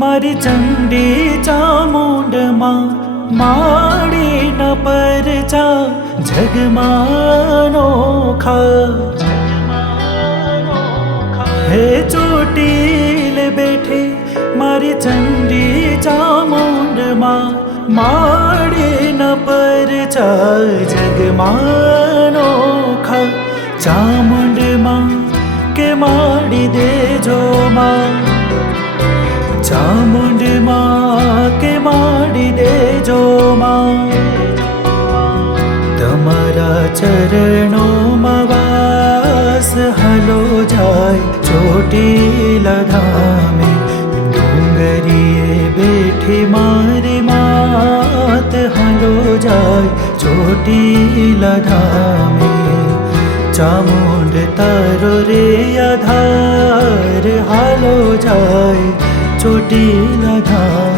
मारी चंडी चामुंड मां माड़ी न परचा जगमानो खा हे चोटील बैठे मारी चंडी चामुंड मां माड़ी न परचा जगमानो खा चामुंड मां के माड़ी देजो मां चामुंड मां के माड़ी देजो मां तमारा चरणों में वास हलो जाय ચોટીલા धामे डूंगरिए बैठी मारी मात हलो जाय ચોટીલા धामे चामुंड तारो रे आधार हालो जाय ચોટીલા धाम।